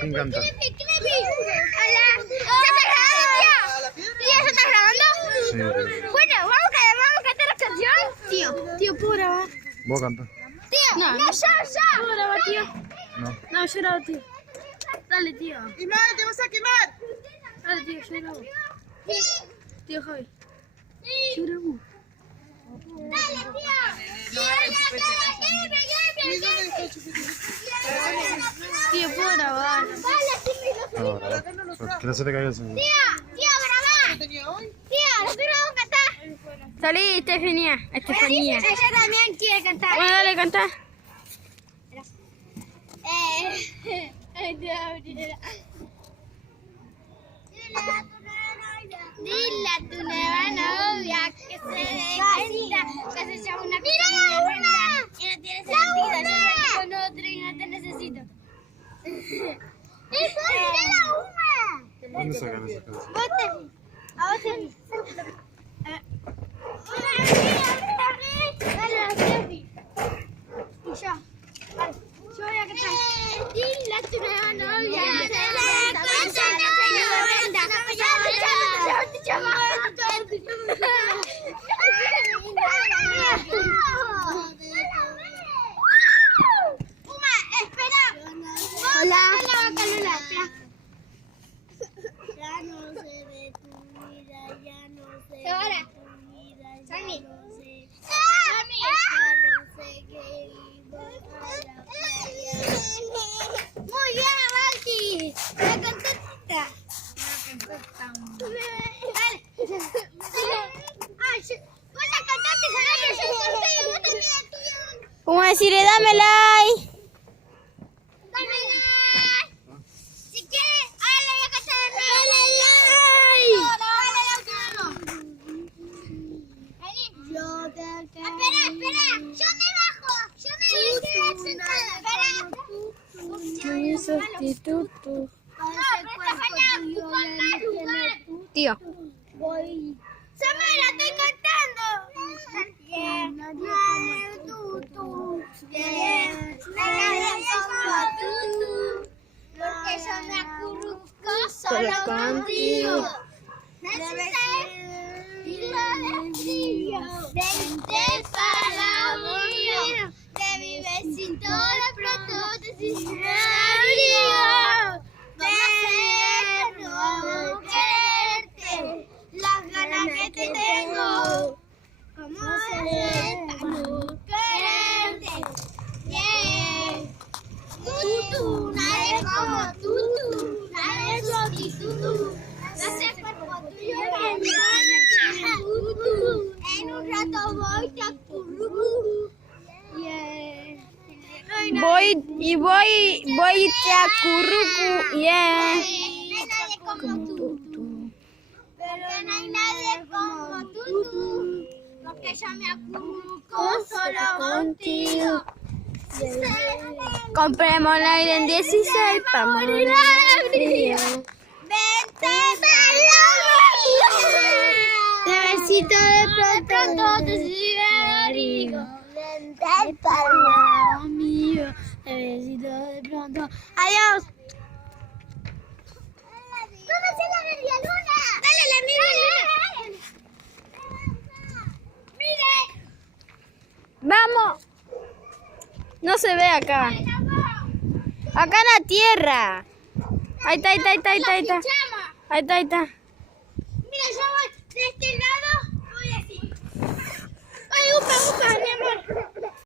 ¿Quién canta? Hola. ¿Ya se está grabando? Sí, Bueno, vamos a cantar la canción. Tío, ¿puedo grabar? ¿Vos cantás? Tío, no, ya. ¿Puedo grabar, tío? No. No, yo grabo, tío. Dale, tío. ¡Quemar, te vas a quemar! Dale, tío, yo grabo. Tío Javi. Yo grabo. Dale, tío. Tío, ¿puedo grabar? No, que no se te caiga el celular. Tío, grabá. Tío, ¿lo quiero cantar? Salí, Estefanía. Ella también quiere cantar. Bueno, dale, canta. Dile a tu nueva novia que se dé cuenta que se llama una ¡mira la una! Y no tiene sentido, yo estoy con otro y no te necesito. ¡Mira la una! ¿Dónde sacan esas cosas? A vos te vi. Dale, la selfie. Y yo. Vale, yo voy a cantar. Dile a tu nueva novia que se dé cuenta que se Uma, espera. Hola. Ya no sé de tu vida, ya no sé de tu vida, ya no sé. Ya no sé qué vivo a la playa. Muy bien, Valky. La cantadita. Dale. Vos la cantaste, yo canté, vos también la tuya. ¿Cómo decirle dame like? Dame like. Si quieres, ahora le voy a cantar de nuevo. Dale like. Vení. Espera. Yo me bajo. Yo me voy a quedar sentada. Espera. Mi sustituto. No, pero esta mañana tu lugar. Tío. Samara, estoy cantando. Bien. Porque yo me acurruco solo contigo. Vente para dormir. Que mi besito de pronto te hiciste abrigo. Vamos a quererte. Las ganas que te tengo. ¿Cómo hacer para no quererte? Yeah. Tú, nadie como tú, nadie sustituto. No sé cuerpo tuyo en un rato voy te acurruco. Yeah. Voy y te acurruco. Yeah. No hay nadie como tú. Pero no hay nadie como tú. Porque yo me acurruco solo contigo. Compremos el aire en 16 para morir de frío. Vente para Te besito de pronto te sigue abrigo. Vente para mío. Te besito de pronto. Adiós. ¿Cómo se la media luna? Dale la media luna. Mire. Vamos. No se ve acá. Acá en la tierra. Ahí está. Chama. Ahí está. Mira, yo voy.